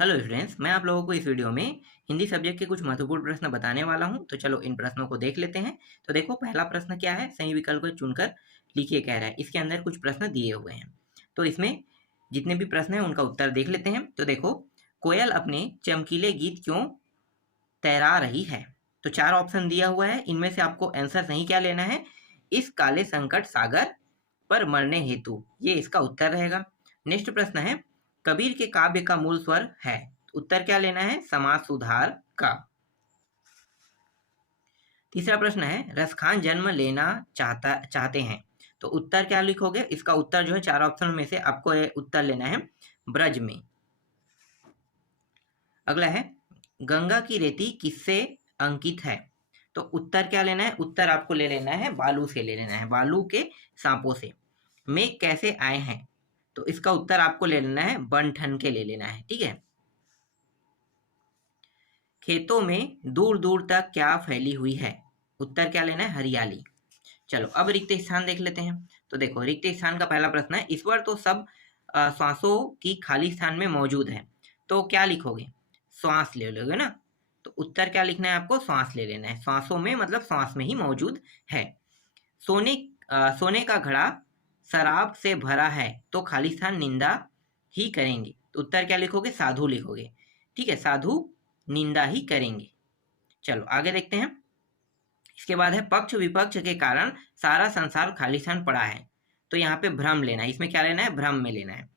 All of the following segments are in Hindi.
हेलो फ्रेंड्स, मैं आप लोगों को इस वीडियो में हिंदी सब्जेक्ट के कुछ महत्वपूर्ण प्रश्न बताने वाला हूं। तो चलो इन प्रश्नों को देख लेते हैं। तो देखो, पहला प्रश्न क्या है, सही विकल्प को चुनकर लिखिए कह रहा है। इसके अंदर कुछ प्रश्न दिए हुए हैं, तो इसमें जितने भी प्रश्न हैं उनका उत्तर देख लेते हैं। तो देखो, कोयल अपने चमकीले गीत क्यों तैरा रही है? तो 4 ऑप्शन दिया हुआ है, इनमें से आपको आंसर सही क्या लेना है? इस काले संकट सागर पर मरने हेतु, ये इसका उत्तर रहेगा। नेक्स्ट प्रश्न है, कबीर के काव्य का मूल स्वर है? उत्तर क्या लेना है? समाज सुधार का। तीसरा प्रश्न है, रसखान जन्म लेना चाहते हैं, तो उत्तर क्या लिखोगे? इसका उत्तर जो है 4 ऑप्शन में से आपको ये उत्तर लेना है, ब्रज में। अगला है, गंगा की रेती किससे अंकित है? तो उत्तर क्या लेना है? उत्तर आपको ले लेना है बालू से, ले लेना है बालू के सांपों से। मेघ कैसे आए हैं? तो इसका उत्तर आपको ले लेना है बन ठन के ले लेना है, ठीक है। खेतों में दूर दूर तक क्या फैली हुई है? उत्तर क्या लेना है? हरियाली। चलो अब रिक्त स्थान देख लेते हैं। तो देखो, रिक्त स्थान का पहला प्रश्न है, ईश्वर तो सब श्वासों की खाली स्थान में मौजूद है, तो क्या लिखोगे? श्वास ले लोगे ना, तो उत्तर क्या लिखना है आपको? श्वास ले लेना है। श्वासों में मतलब श्वास में ही मौजूद है। सोने सोने का घड़ा शराब से भरा है, तो खाली स्थान निंदा ही करेंगे, तो उत्तर क्या लिखोगे? साधु लिखोगे, ठीक है। साधु निंदा ही करेंगे। चलो आगे देखते हैं। इसके बाद है, पक्ष विपक्ष के कारण सारा संसार खालिस्तान पड़ा है, तो यहाँ पे भ्रम लेना है। इसमें क्या लेना है? भ्रम में लेना है।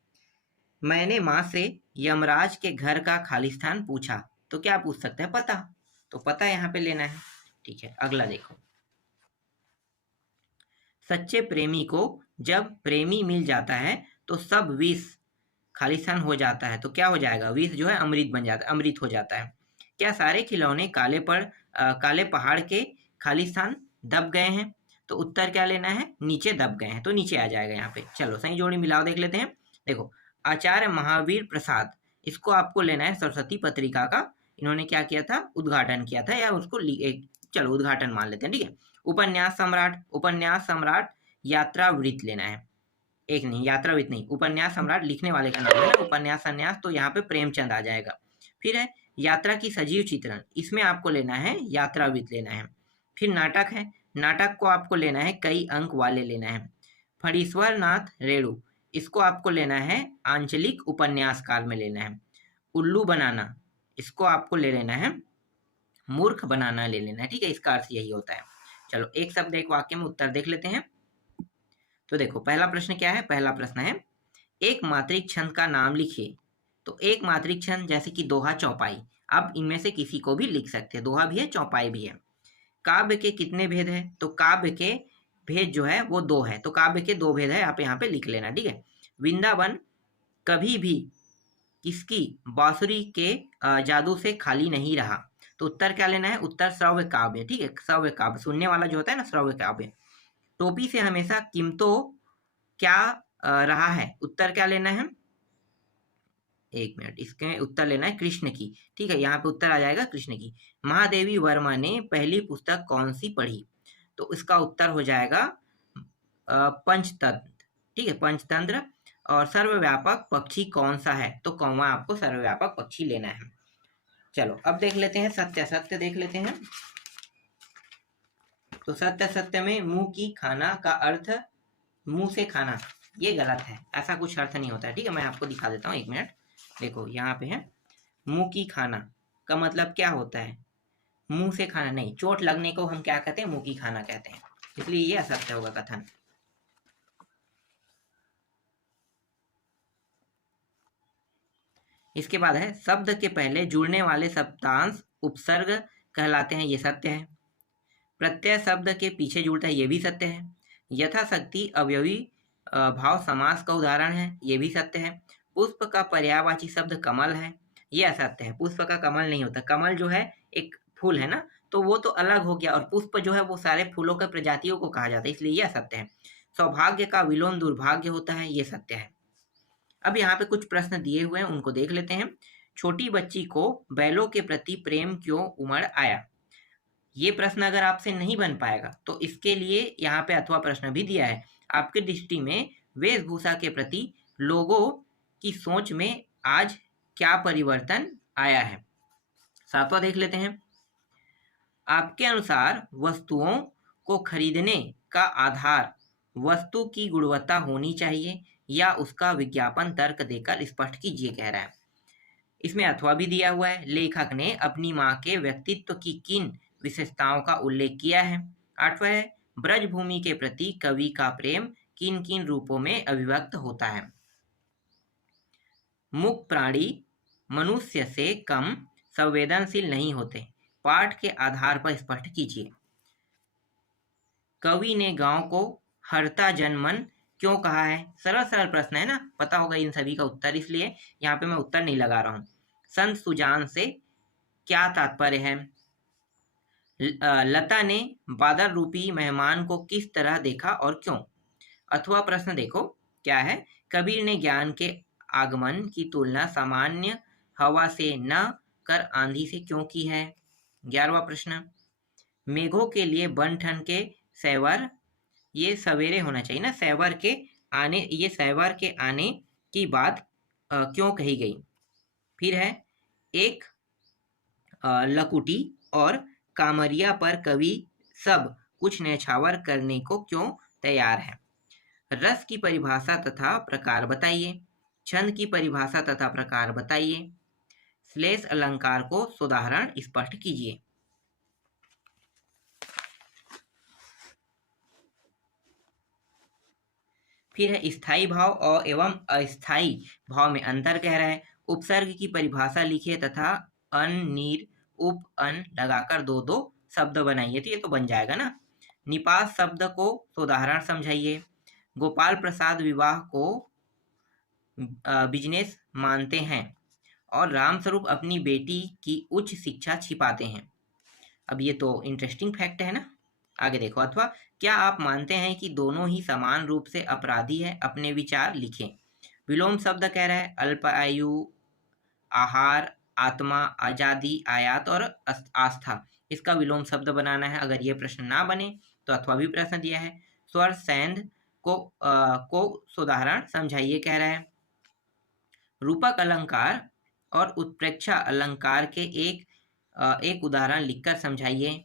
मैंने माँ से यमराज के घर का खालिस्तान पूछा, तो क्या पूछ सकते हैं? पता, तो पता यहाँ पे लेना है, ठीक है। अगला देखो, सच्चे प्रेमी को जब प्रेमी मिल जाता है तो सब विष खालिस्तान हो जाता है, तो क्या हो जाएगा? विष जो है अमृत बन जाता है, अमृत हो जाता है। क्या सारे खिलौने काले पहाड़ के खालिस्तान दब गए हैं? तो उत्तर क्या लेना है? नीचे दब गए हैं, तो नीचे आ जाएगा यहाँ पे। चलो सही जोड़ी मिलाओ देख लेते हैं। देखो, आचार्य महावीर प्रसाद, इसको आपको लेना है सरस्वती पत्रिका का। इन्होंने क्या किया था? उद्घाटन किया था, या उसको चलो उद्घाटन मान लेते हैं, ठीक है। उपन्यास सम्राट यात्रावृत लेना है। एक नहीं, यात्रावृत नहीं, उपन्यास सम्राट लिखने वाले का नाम है ना, उपन्यास संन्यास, तो यहाँ पे प्रेमचंद आ जाएगा। फिर है यात्रा की सजीव चित्रण, इसमें आपको लेना है यात्रावृत लेना है। फिर नाटक है, नाटक को आपको लेना है कई अंक वाले लेना है। फणीश्वर नाथ रेणु, इसको आपको लेना है आंचलिक उपन्यासकार में लेना है। उल्लू बनाना, इसको आपको ले लेना है मूर्ख बनाना ले लेना है, ठीक है। इसका अर्थ यही होता है। चलो एक शब्द एक वाक्य में उत्तर देख लेते हैं। तो देखो, पहला प्रश्न क्या है? पहला प्रश्न है, एक मात्रिक छंद का नाम लिखिए। तो एक मात्रिक छंद जैसे कि दोहा, चौपाई, आप इनमें से किसी को भी लिख सकते हैं। दोहा भी है, चौपाई भी है। काव्य के कितने भेद है? तो काव्य के भेद जो है वो 2 है, तो काव्य के 2 भेद है, आप यहाँ पे लिख लेना, ठीक है। वृंदावन कभी भी किसकी बांसुरी के जादू से खाली नहीं रहा, तो उत्तर क्या लेना है? उत्तर श्रव्य काव्य, ठीक है। श्रव्य काव्य, सुनने वाला जो होता है ना, श्रव्य काव्य। टोपी से हमेशा कीमतों क्या रहा है? उत्तर क्या लेना है? एक मिनट, इसके उत्तर लेना है कृष्ण की, ठीक है। यहाँ पे उत्तर आ जाएगा कृष्ण की। महादेवी वर्मा ने पहली पुस्तक कौन सी पढ़ी? तो इसका उत्तर हो जाएगा पंचतंत्र, ठीक है, पंचतंत्र। और सर्वव्यापक पक्षी कौन सा है? तो कौवा आपको सर्वव्यापक पक्षी लेना है। चलो अब देख लेते हैं सत्य सत्य देख लेते हैं। तो सत्य सत्य में मुंह की खाना का अर्थ मुंह से खाना, ये गलत है, ऐसा कुछ अर्थ नहीं होता है, ठीक है। मैं आपको दिखा देता हूँ, एक मिनट। देखो यहाँ पे है, मुंह की खाना का मतलब क्या होता है? मुंह से खाना नहीं, चोट लगने को हम क्या कहते हैं? मुंह की खाना कहते हैं, इसलिए ये असत्य होगा कथन। इसके बाद है, शब्द के पहले जुड़ने वाले शब्दांश उपसर्ग कहलाते हैं, ये सत्य है। प्रत्यय शब्द के पीछे जुड़ता है, ये भी सत्य है। यथाशक्ति अवयवी भाव समास का उदाहरण है, ये भी सत्य है। पुष्प का पर्यायवाची शब्द कमल है, ये असत्य है। पुष्प का कमल नहीं होता, कमल जो है एक फूल है ना, तो वो तो अलग हो गया, और पुष्प जो है वो सारे फूलों के प्रजातियों को कहा जाता है, इसलिए ये असत्य है। सौभाग्य का विलोम दुर्भाग्य होता है, ये सत्य है। अब यहाँ पे कुछ प्रश्न दिए हुए हैं, उनको देख लेते हैं। छोटी बच्ची को बैलों के प्रति प्रेम क्यों उमड़ आया? ये प्रश्न अगर आपसे नहीं बन पाएगा तो इसके लिए यहाँ पे अथवा प्रश्न भी दिया है। आपकी दृष्टि में वेशभूषा के प्रति लोगों की सोच में आज क्या परिवर्तन आया है। 7वां देख लेते हैं। आपके अनुसार वस्तुओं को खरीदने का आधार वस्तु की गुणवत्ता होनी चाहिए या उसका विज्ञापन तर्क देकर स्पष्ट कीजिए, कह रहा है। इसमें अथवा भी दिया हुआ है। लेखक ने अपनी माँ के व्यक्तित्व की किन विशेषताओं का उल्लेख किया है। 8वां है, ब्रजभूमि के प्रति कवि का प्रेम किन किन रूपों में अभिव्यक्त होता है। मूक प्राणी मनुष्य से कम संवेदनशील नहीं होते, पाठ के आधार पर स्पष्ट कीजिए। कवि ने गांव को हरता जनमन क्यों कहा है। सरल सरल प्रश्न है ना, पता होगा इन सभी का उत्तर, इसलिए यहाँ पे मैं उत्तर नहीं लगा रहा हूँ। संत सुजान से क्या तात्पर्य है। लता ने बादल रूपी मेहमान को किस तरह देखा और क्यों। अथवा प्रश्न देखो क्या है। कबीर ने ज्ञान के आगमन की तुलना सामान्य हवा से न कर आंधी से क्यों की है। 11वां प्रश्न, मेघों के लिए बन ठन के सैवर, ये सवेरे होना चाहिए ना, सैवर के आने, ये सैवर के आने की बात क्यों कही गई। फिर है, एक लकुटी और कामरिया पर कवि सब कुछ न्यौछावर करने को क्यों तैयार है। रस की परिभाषा तथा प्रकार बताइए। छंद की परिभाषा तथा प्रकार बताइए। श्लेष अलंकार को सोदाहरण स्पष्ट कीजिए। फिर है, स्थायी भाव और एवं अस्थायी भाव में अंतर कह रहा है। उपसर्ग की परिभाषा लिखिए तथा अन नीर उप अन लगाकर दो दो शब्द बनाइए। तो ये तो बन जाएगा ना। निपात शब्द को उदाहरण समझाइए। गोपाल प्रसाद विवाह को बिजनेस मानते हैं और रामस्वरूप अपनी बेटी की उच्च शिक्षा छिपाते हैं। अब ये तो इंटरेस्टिंग फैक्ट है ना। आगे देखो। अथवा, क्या आप मानते हैं कि दोनों ही समान रूप से अपराधी है। अपने विचार लिखें। विलोम शब्द कह रहा है अल्पायु, आहार, आत्मा, आजादी, आयात और आस्था। इसका विलोम शब्द बनाना है। अगर ये प्रश्न ना बने तो अथवा भी प्रश्न दिया है। स्वर सैंध को उदाहरण समझाइए कह रहा है। रूपक अलंकार और उत्प्रेक्षा अलंकार के एक उदाहरण लिखकर समझाइए।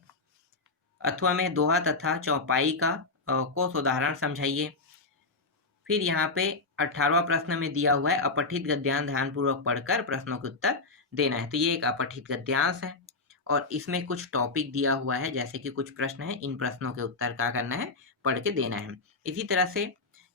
अथवा में दोहा तथा चौपाई का कोश उदाहरण समझाइए। फिर यहाँ पे 18वां प्रश्न में दिया हुआ है अपठित गद्यांश ध्यानपूर्वक पढ़कर प्रश्नों के उत्तर देना है। तो ये एक अपठित गद्यांश है और इसमें कुछ टॉपिक दिया हुआ है, जैसे कि कुछ प्रश्न है, इन प्रश्नों के उत्तर क्या करना है, पढ़ के देना है। इसी तरह से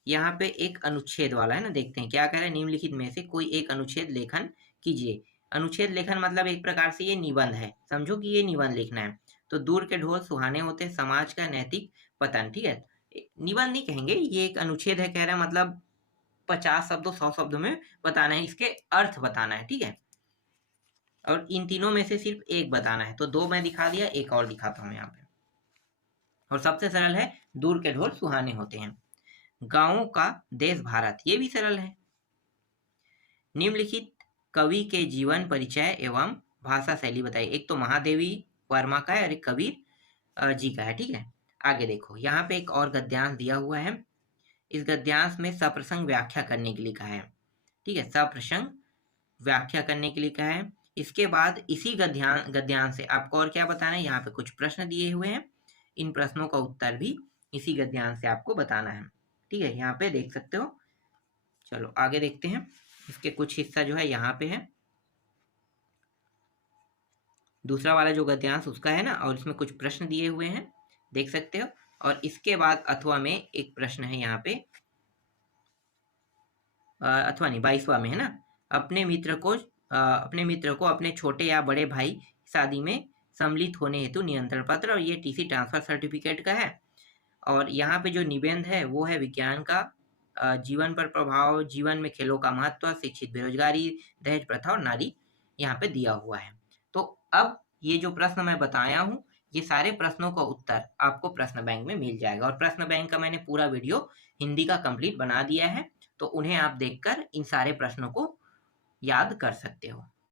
यहाँ पे एक अनुच्छेद वाला है ना, देखते हैं क्या कह रहा है। निम्नलिखित में से कोई एक अनुच्छेद लेखन कीजिए। अनुच्छेद लेखन मतलब एक प्रकार से ये निबंध है, समझो कि ये निबंध लिखना है। तो दूर के ढोल सुहाने होते, समाज का नैतिक पतन। ठीक है, निबंध नहीं कहेंगे, ये एक अनुच्छेद है कह रहा है, मतलब 50 शब्दों 100 शब्दों में बताना है, इसके अर्थ बताना है। ठीक है, और इन तीनों में से सिर्फ एक बताना है। तो 2 मैं दिखा दिया, एक और दिखाता हूँ यहाँ पे। और सबसे सरल है दूर के ढोल सुहाने होते हैं। गांवों का देश भारत, ये भी सरल है। निम्नलिखित कवि के जीवन परिचय एवं भाषा शैली बताइए। एक तो महादेवी वर्मा का है और एक कबीर जी का है। ठीक है, आगे देखो। यहाँ पे एक और गद्यांश दिया हुआ है। इस गद्यांश में सप्रसंग व्याख्या करने के लिए कहा है। ठीक है, सप्रसंग व्याख्या करने के लिए कहा है। इसके बाद इसी गद्यांश से आपको और क्या बताना है। यहाँ पे कुछ प्रश्न दिए हुए हैं, इन प्रश्नों का उत्तर भी इसी गद्यांश से आपको बताना है। ठीक है, यहाँ पे देख सकते हो। चलो आगे देखते हैं। इसके कुछ हिस्सा जो है यहाँ पे है, दूसरा वाला जो गद्यांश उसका है ना, और इसमें कुछ प्रश्न दिए हुए हैं, देख सकते हो। और इसके बाद अथवा में एक प्रश्न है यहाँ पे, अथवा नहीं 22वां में है ना। अपने मित्र को अपने छोटे या बड़े भाई शादी में सम्मिलित होने हेतु नियंत्रण पत्र, और ये टीसी ट्रांसफर सर्टिफिकेट का है। और यहाँ पे जो निबंध है वो है विज्ञान का जीवन पर प्रभाव, जीवन में खेलों का महत्व, शिक्षित बेरोजगारी, दहेज प्रथा और नारी, यहाँ पे दिया हुआ है। तो अब ये जो प्रश्न मैं बताया हूँ, ये सारे प्रश्नों का उत्तर आपको प्रश्न बैंक में मिल जाएगा। और प्रश्न बैंक का मैंने पूरा वीडियो हिंदी का कंप्लीट बना दिया है, तो उन्हें आप देखकर इन सारे प्रश्नों को याद कर सकते हो।